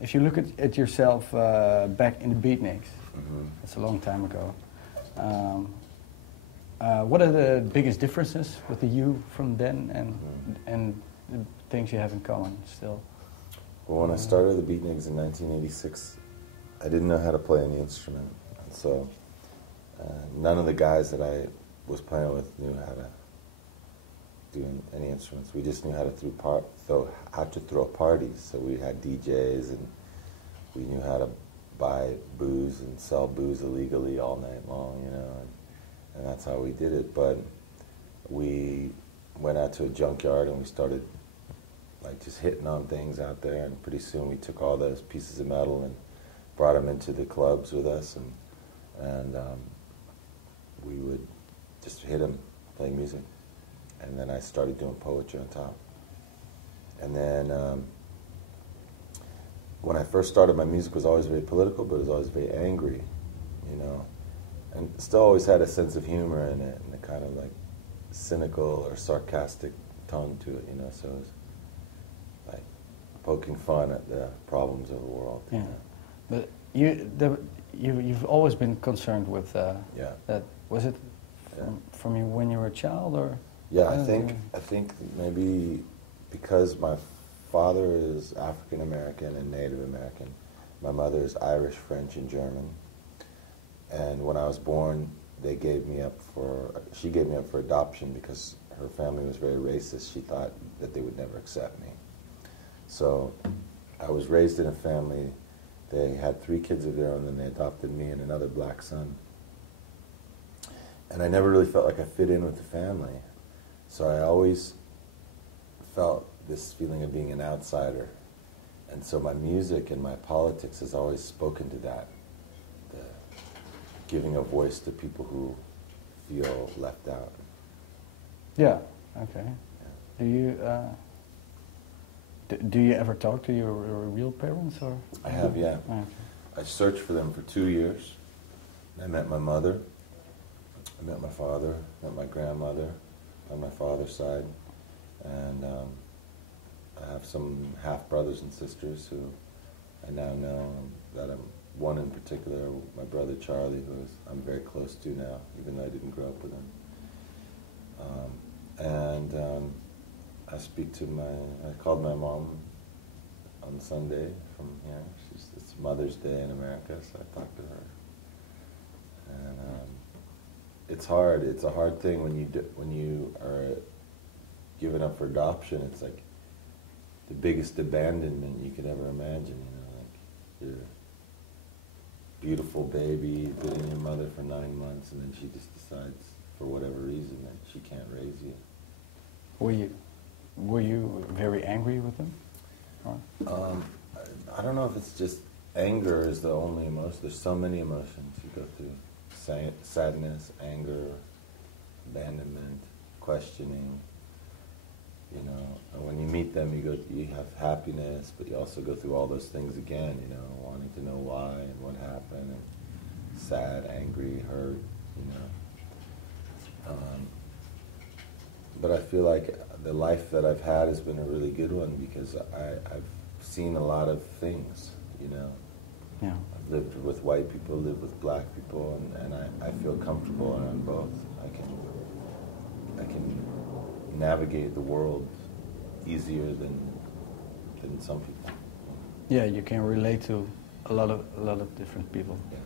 if you look at yourself back in the Beatnigs, that's a long time ago. What are the biggest differences with the you from then and the things you have in common still? Well, when I started the Beatnigs in 1986, I didn't know how to play any instrument, and so none of the guys that I was playing with knew how to do any instruments. We just knew how to throw parties. So we had DJs, and we knew how to buy booze and sell booze illegally all night long, you know, and that's how we did it. But we went out to a junkyard and we started like just hitting on things out there, and pretty soon we took all those pieces of metal and brought them into the clubs with us, and we would just hit them playing music. And then I started doing poetry on top. And then when I first started, my music was always very political, but it was always very angry, you know, and still always had a sense of humor in it and a kind of like cynical or sarcastic tone to it, you know, so it was like poking fun at the problems of the world. Yeah, you know? but you've always been concerned with that. Was it from you when you were a child, or? Yeah, I think maybe because my father is African American and Native American, my mother is Irish, French, and German, and when I was born, she gave me up for adoption because her family was very racist. She thought that they would never accept me. So I was raised in a family. They had 3 kids of their own, and they adopted me and another black son. And I never really felt like I fit in with the family. So I always felt this feeling of being an outsider. And so my music and my politics has always spoken to that, the giving a voice to people who feel left out. Yeah, okay. Yeah. Do you ever talk to your real parents, or? I have, yeah. Okay. I searched for them for 2 years. I met my mother, I met my father, met my grandmother on my father's side, and I have some half-brothers and sisters who I now know, that one in particular, my brother Charlie, who I'm very close to now, even though I didn't grow up with him. I called my mom on Sunday from here. It's Mother's Day in America, so I talked to her. And it's hard. It's a hard thing when you are given up for adoption. It's like the biggest abandonment you could ever imagine. You know, like your beautiful baby been in your mother for 9 months, and then she just decides, for whatever reason, that she can't raise you. Were you very angry with them? I don't know if it's just anger is the only emotion. There's so many emotions you go through. Sadness, anger, abandonment, questioning. You know, and when you meet them, you have happiness, but you also go through all those things again. You know, wanting to know why and what happened, and sad, angry, hurt. You know, but I feel like the life that I've had has been a really good one because I've seen a lot of things. You know. Yeah. I've lived with white people, lived with black people, and I feel comfortable around both. I can navigate the world easier than some people. Yeah, you can relate to a lot of different people. Yeah.